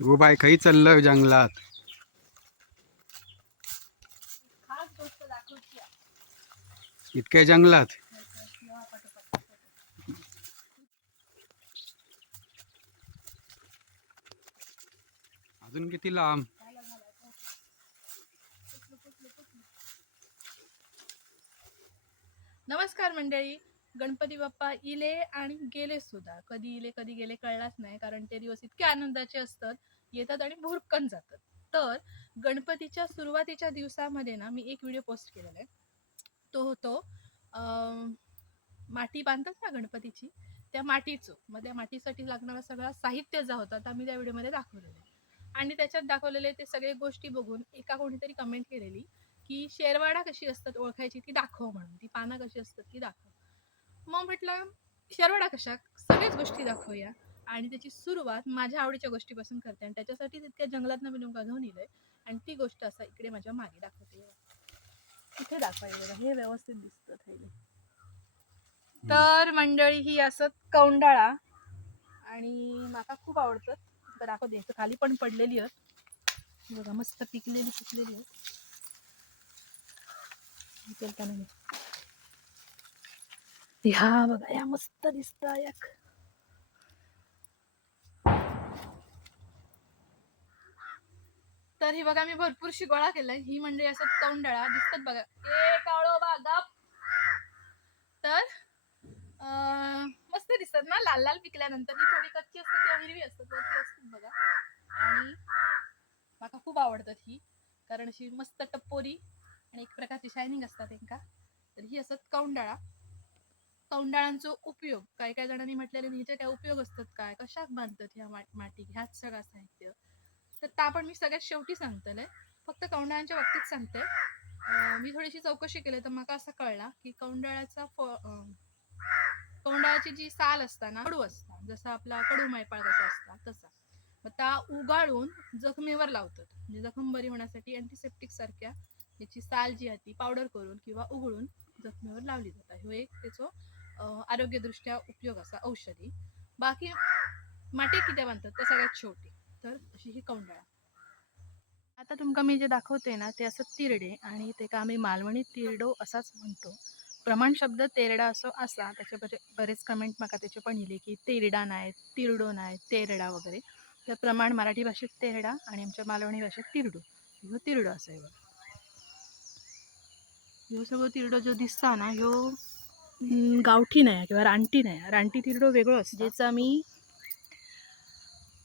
गो bye काही चाललंय जंगलात. इतक्या जंगलात? अजून किती लांब? नमस्कार मंडळी. गणपती बाप्पा इले आणि गेले सुद्धा. कधी इले कधी गेले कळलाच नाही कारण ते दिवस इतके आनंदाचे असतात. येतात आणि भुरकन जातात. तर गणपतीच्या सुरुवातीच्या दिवसामध्ये ना मी एक व्हिडिओ पोस्ट केलेला आहे. तो होतो माती बांधतात ना गणपतीची त्या मातीचं मग त्या मातीसाठी लागणारा सगळा साहित्य जा होता तर मी त्या व्हिडिओमध्ये दाखवलेला आहे. आणि त्याच्यात दाखवलेले ते सगळे गोष्टी बघून एका कोणीतरी कमेंट केलेली की शेरवाडा कशी असतात ओळखायची ती दाखव म्हणून. ती पानं कशी असतात ती दाखव. मग म्हटलं शेरवाडा कशा? सगळ्याच गोष्टी दाखवूया. आणि त्याची सुरुवात माझ्या आवडीच्या गोष्टीपासून करते आणि त्याच्यासाठी तितक्या जंगलातनं मी तुमका घेऊन येलोय आणि ती गोष्ट असा इकडे माझ्या मागे दाखवते. इथे दाखवायला हे व्यवस्थित दिसतं थैले. तर मंडळी ही असत कौंडाळा आणि माका खूप आवडतं तर दाखव द्यायचं खाली पण पडलेली आहेत. बघा मस्त पिकलेली पिकलेली आहेत नाही हा बघा या मस्त दिसत एक तर ही बघा मी भरपूरशी गोळा केलाय ही म्हणजे असं तोंडळा दिसतात बघा. ए काळो बागा तर अं, मस्त दिसतात ना लाल लाल पिकल्यानंतर. ही थोडी कच्ची असते किंवा हिरवी असतात वरती असतात बघा. आणि माका खूप आवडतात ही कारण अशी मस्त टप्पोरी आणि एक प्रकारची शायनिंग असतात त्यांका तर ही असत कौंडाळा कौंडाळांचो उपयोग. काही काही जणांनी म्हटलेले ह्याचे त्या उपयोग असतात काय? कशाक बांधतात ह्या माती ह्याच सगळा साहित्य? तर त्या पण मी सगळ्यात शेवटी सांगतले फक्त कौंडाळांच्या बाबतीत सांगते. मी थोडीशी चौकशी केली तर मला असं कळला की कौंडाळाचा फ कौंडाळाची जी साल असता ना कडू असता जसा आपला कडू मैपाळ कसा असता तसा. मग त्या उगाळून जखमेवर लावतात. म्हणजे जखम बरी होण्यासाठी अँटीसेप्टिक सारख्या याची साल जी आहे ती पावडर करून किंवा उघडून जखमेवर लावली जातात ह्यो एक त्याचो आरोग्यदृष्ट्या उपयोग असा औषधी. बाकी माटे किती बांधतात ते सगळ्यात शेवटी तर अशी ही कौंडळा. आता तुमका मी जे दाखवते ना ते असं तिरडे आणि ते का आम्ही मालवणी तिरडो असाच म्हणतो. प्रमाण शब्द तेरडा असो असा त्याचे बरे बरेच कमेंट माका त्याचे पण येले की तेरडा नाही तिरडो नाही तेरडा वगैरे. तर प्रमाण मराठी भाषेत तेरडा आणि आमच्या मालवणी भाषेत तिरडो. ह्यो तिरडो असं ह्यो सगळं तिरडो जो दिसता ना ह्यो गावठी नाही किंवा रानटी नाही. रानटी तिरडो वेगळं असतं. ज्याचा मी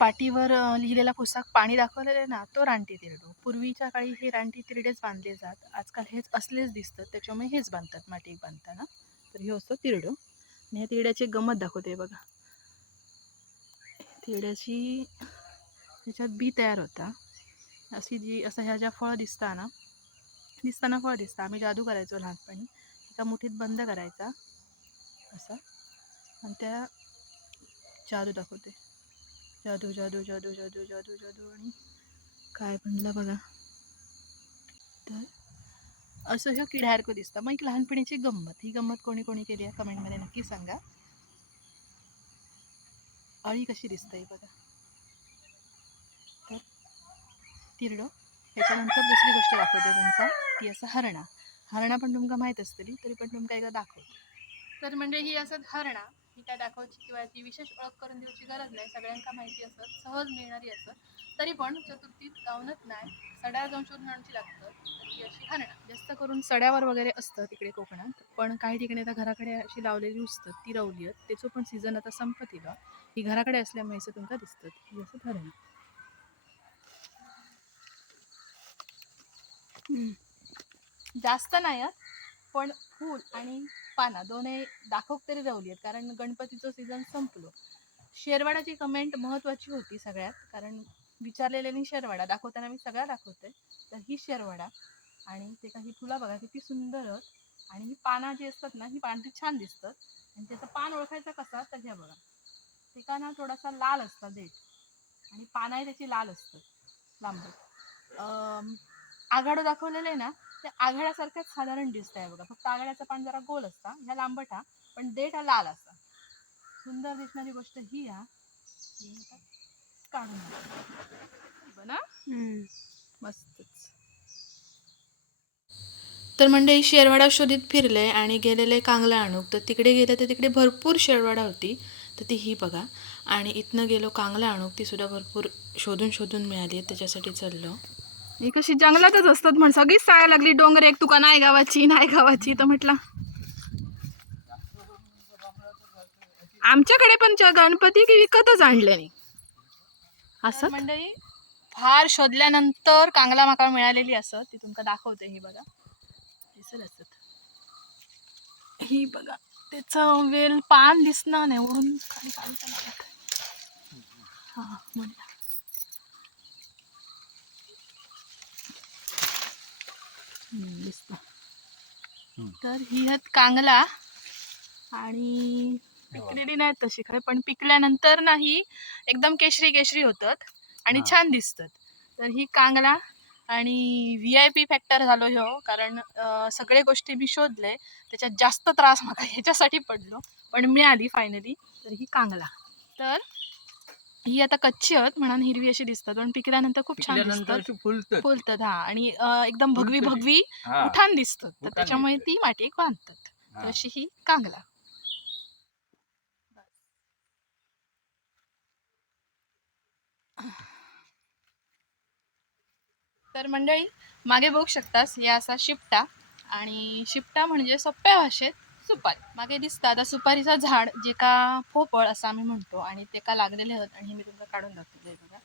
पाठीवर लिहिलेला पुस्तक पाणी दाखवलेलं आहे ना तो रानटी तिरडो. पूर्वीच्या काळी हे रानटी तिरडेच बांधले जात. आजकाल हेच असलेच दिसतात त्याच्यामुळे हेच बांधतात. माती बांधताना तर हे असतो तिरडो. आणि ह्या तिरड्याची गंमत दाखवते बघा. तिरड्याची त्याच्यात बी तयार होता. अशी जी असं ह्या ज्या फळं दिसता ना दिसताना फळ दिसतं आम्ही जादू करायचो लहानपणी. एका मुठीत बंद करायचा. असा. आणि त्या जादू दाखवते. जादू जादू जादू जादू जादू जादू आणि काय म्हणलं बघा. तर असं ह्या किड्यासारखं दिसतं. मग एक लहानपणीची गंमत. ही गंमत कोणी कोणी केली आहे? कमेंटमध्ये नक्की सांगा. अळी कशी दिसते बघा. तर तिरडो. त्याच्यानंतर दुसरी गोष्ट दाखवते तुमचा. ती असं हरणा. हरणा पण तुमका माहीत असतली तरी पण तुमका एकदा दाखवते. तर म्हणजे ही असं हरणा ही काय दाखवायची किंवा ती विशेष ओळख करून द्यायची गरज नाही सगळ्यांका माहिती असत सहज मिळणारी असत. तरी पण चतुर्थीत गावनच नाही सड्यावर जाऊन शोधून आणायची लागतं तर ही अशी हरणा. जास्त करून सड्यावर वगैरे असतं तिकडे कोकणात पण काही ठिकाणी आता घराकडे अशी लावलेली असतात ती रवली आहेत त्याचं पण सीझन आता संपत इला ही घराकडे असल्यामुळे असं तुमका दिसतात ही असं हरणा. जास्त नाही आहेत पण फूल आणि पाना दोन्ही दाखव तरी रवली आहेत कारण गणपतीचं सीझन संपलो. शेरवाडाची कमेंट महत्त्वाची होती सगळ्यात कारण विचारलेल्यानी शेरवाडा दाखवताना मी सगळ्या दाखवते. तर ही शेरवाडा आणि ते काही फुलं बघा किती सुंदर आहेत. आणि ही पाना जी असतात ना ही पांढरी छान दिसतात. आणि त्याचं पान ओळखायचं कसं तर घ्या बघा. ते का ना थोडासा लाल असतं देठ. आणि पानाही त्याची लाल असतं लांब आघाडं आघाडो दाखवलेलं आहे ना ते आघाड्यासारखंच साधारण दिसत आहे बघा. फक्त आघाड्याचा पान जरा गोल असता. ह्या लांबट हा पण देठ हा लाल असा सुंदर दिसणारी गोष्ट ही हा काढून टाकू. ना. मस्तच. तर मंडळी शेरवाडा शोधित फिरले आणि गेलेले कांगला आणूक तर तिकडे गेले तर तिकडे भरपूर शेरवाडा होती. तर ती ही बघा. आणि इथनं गेलो कांगला आणूक ती सुद्धा भरपूर शोधून शोधून मिळाली त्याच्यासाठी चाललो ही कशी जंगलातच असतात म्हण. सगळीच सांगायला लागली डोंगर एक तुका नाही गावाची नाही गावाची. तर म्हटलं आमच्याकडे पण गणपती की विकतच आणले नाही. असं? मंडळी फार शोधल्यानंतर कांगला माका मिळालेली असत ती तुमका दाखवते ही बघा. दिसत असत ही बघा. त्याचं वेल पान दिसणार नाही. वरून खाली काढता हा म्हणलं दिसतं. तर ही आहेत कांगला. आणि पिकलेली नाही तशी खरं पण पिकल्यानंतर नाही एकदम केशरी केशरी होतात आणि. छान दिसतात. तर ही कांगला आणि व्ही आय पी फॅक्टर झालो ह्यो कारण सगळे गोष्टी मी शोधले. त्याच्यात जास्त त्रास मला ह्याच्यासाठी पडलो पण मिळाली फायनली तर ही कांगला. तर ही आता कच्ची आहेत म्हणून हिरवी अशी दिसतात पण पिकल्यानंतर खूप छान दिसतात फुलतात फुलतात हा आणि अं, एकदम भगवी. भगवी हा. उठान दिसतात तर त्याच्यामुळे दिसतात. ती माती एक बांधतात तर हा. अशी ही कांगला तर मंडळी मागे बघू शकतास हे असा शिपटा आणि शिपटा म्हणजे सोप्या भाषेत सुपारी. मागे दिसतं आता सुपारीचं झाड जे का पोपळ असं आम्ही म्हणतो आणि ते का लागलेले आहेत आणि हे मी तुमका काढून दाखवले बघा.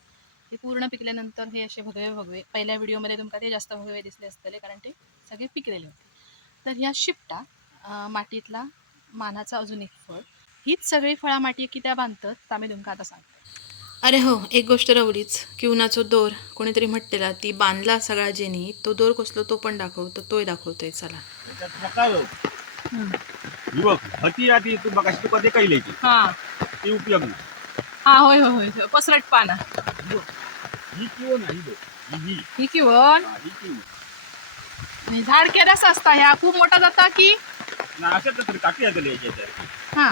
हे पूर्ण पिकल्यानंतर हे असे भगवे भगवे. पहिल्या व्हिडिओमध्ये तुमका ते जास्त भगवे दिसले असतले कारण ते सगळे पिकलेले होते. तर ह्या शिपटा मातीतला मानाचा अजून एक फळ. हीच सगळी फळा माती की त्या बांधतात तर आम्ही तुमका आता सांगतो. अरे हो एक गोष्ट रवलीच की उन्हाचो दोर कोणीतरी म्हटलेला ती बांधला सगळा जेनी तो दोर कसलो तो पण दाखवतो तोय दाखवतोय चला. ही बघ हती आधी तू बघा ते काही लिहायची हा. ती उपयोगी हा होय होय होय. पसरट पाना. ही बघ. ही किंवा नाही बघ? ही ही. ही किवन? हा, ही किंवा आणि झाड केदास असता. ह्या खूप मोठा जाता की? ना असं तर काठी आता लिहायची. हा.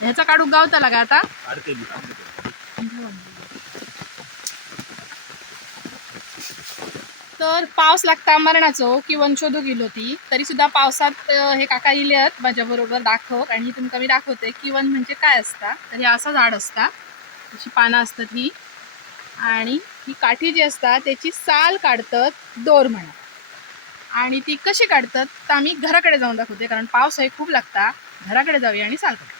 ह्याचा काढू गावता लागा आता? काढते मी काढते. तर पाऊस लागता मरणाचो की वंशोधू गेलो ती तरी सुद्धा पावसात हे काका इले आहेत माझ्या बरोबर दाखव. आणि तुमका मी दाखवते किवन म्हणजे काय असता. तर हे असं झाड असता. अशी पानं असतात ही. आणि ही काठी जी असता त्याची साल काढतात दोर म्हणा. आणि ती कशी काढतात तर आम्ही घराकडे जाऊन दाखवते. कारण पाऊस हे खूप लागता. घराकडे जाऊया आणि साल काढू.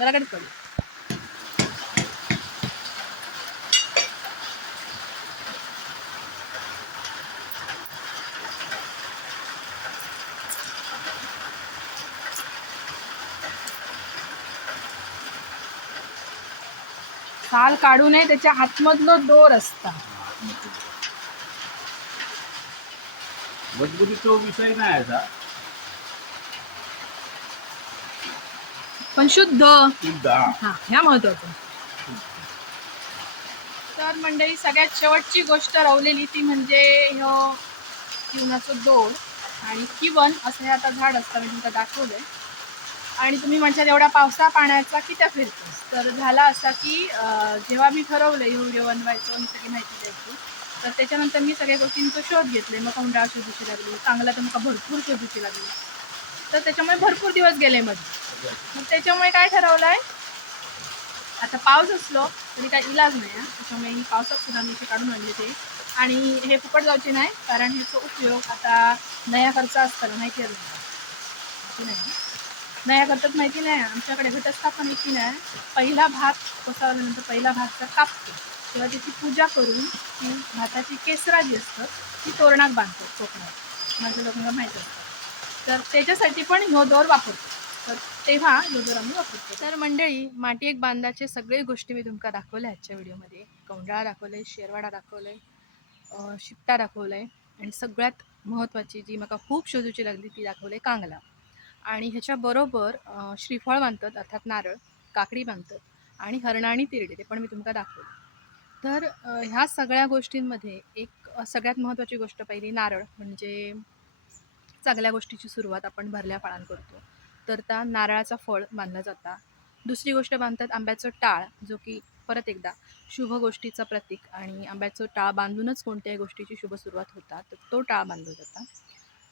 घराकडे करू साल काढू नये त्याच्या आतमधलो दोर असता. मजबुरीचा विषय नाही पण शुद्ध. शुद्ध हा. ह्या महत्वाचं तर मंडळी सगळ्यात शेवटची गोष्ट रवलेली ती म्हणजे ह्यो जीवनाचं दोड आणि किवन असं हे आता झाड असतं मी तुमका दाखवलंय. आणि तुम्ही म्हणशाल एवढा पावसा पाण्याचा किती फिरतोस तर झाला असा की जेव्हा मी ठरवलं ह्यो व्हिडिओ बनवायचं आणि सगळी माहिती द्यायची तर त्याच्यानंतर मी सगळ्या गोष्टींचा शोध घेतले. मग कोंडाळ शोधूची लागली? चांगला तर मग भरपूर शोधूची लागली? तर त्याच्यामुळे भरपूर दिवस गेले मध्ये मग त्याच्यामुळे काय ठरवलं आहे आता पाऊस असलो तरी काही इलाज नाही आहे त्याच्यामुळे मी पावसात सुद्धा मी काढून आणले ते. आणि हे फुकट जाऊचे नाही कारण ह्याचा उपयोग आता नया खर्च असताना माहिती आहे. नाही. नाही करतात माहिती नाही. आमच्याकडे घटस्थापन की नाही. पहिला भात कोसावल्यानंतर पहिला भातचा कापतो तेव्हा त्याची पूजा करून ती भाताची केसरा जी असतं ती तोरणात बांधतो कोकणात माझ्या लोकांना माहीत असतं. तर त्याच्यासाठी पण ह्यो दोर वापरतो. तर तेव्हा ह्यो दोर आम्ही वापरतो. तर मंडळी माटी एक बांधाचे सगळे गोष्टी मी तुमका दाखवल्या आजच्या व्हिडिओमध्ये. कौंडाळा दाखवलंय शेरवाडा दाखवलंय आहे शिपटा दाखवलाय आणि सगळ्यात महत्त्वाची जी म्हाका खूप शोधूची लागली ती दाखवली कांगला. आणि ह्याच्याबरोबर श्रीफळ बांधतात अर्थात नारळ काकडी बांधतात आणि हरणा आणि तिरडे ते पण मी तुमका दाखवलं. तर ह्या सगळ्या गोष्टींमध्ये एक सगळ्यात महत्त्वाची गोष्ट पहिली नारळ म्हणजे चांगल्या गोष्टीची सुरुवात आपण भरल्या फळां करतो. तर त्या नारळाचा फळ बांधला जाता. दुसरी गोष्ट बांधतात आंब्याचं टाळ जो की परत एकदा शुभ गोष्टीचं प्रतीक आणि आंब्याचं टाळ बांधूनच कोणत्याही गोष्टीची शुभ सुरुवात होतात तर तो टाळ बांधला जाता.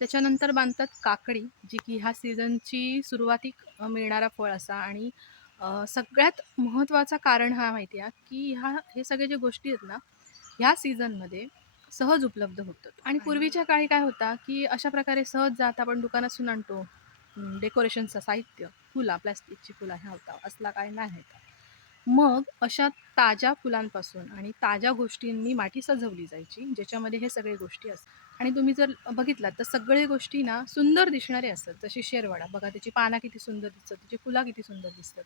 त्याच्यानंतर बांधतात काकडी जी की ह्या सीझनची सुरुवातीक मिळणारा फळ असा. आणि सगळ्यात महत्त्वाचं कारण हा माहिती आहे की ह्या हे सगळे जे गोष्टी आहेत ना ह्या सीझनमध्ये सहज उपलब्ध होतात. आणि पूर्वीच्या काळी काय होता की अशा प्रकारे सहज जात आपण दुकानातून आणतो डेकोरेशनचं साहित्य फुला प्लॅस्टिकची फुला ह्या होता असला काय नाही होता. मग अशा ताज्या फुलांपासून आणि ताज्या गोष्टींनी माती सजवली जायची ज्याच्यामध्ये हे सगळे गोष्टी असतात. आणि तुम्ही जर बघितलात तर सगळे गोष्टी ना सुंदर दिसणारे असतात. जशी शेरवाडा बघा त्याची पानं किती सुंदर दिसतात त्याची फुलं किती सुंदर दिसतात.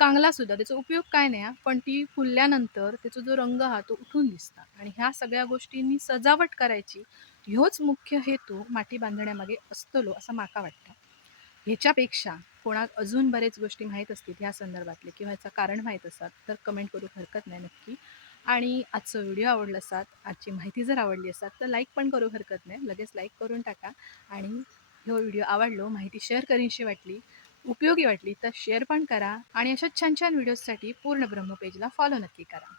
कांगलासुद्धा त्याचा उपयोग काय नाही पण ती फुलल्यानंतर त्याचा जो रंग हा तो उठून दिसतात आणि ह्या सगळ्या गोष्टींनी सजावट करायची ह्योच मुख्य हेतू माती बांधण्यामागे असतलो असं माका वाटतं. ह्याच्यापेक्षा कोणाक अजून बरेच गोष्टी माहीत असतील ह्या संदर्भातले किंवा ह्याचं कारण माहीत असतात तर कमेंट करू हरकत नाही नक्की. आणि आजचा व्हिडिओ आवडला असतात आजची माहिती जर आवडली असतात तर लाईक पण करू हरकत नाही. लगेच लाईक करून टाका. आणि ह्यो व्हिडिओ आवडलो माहिती शेअर करीनशी वाटली उपयोगी वाटली तर शेअर पण करा. आणि अशा छान छान व्हिडिओजसाठी पूर्ण ब्रह्म पेजला फॉलो नक्की करा.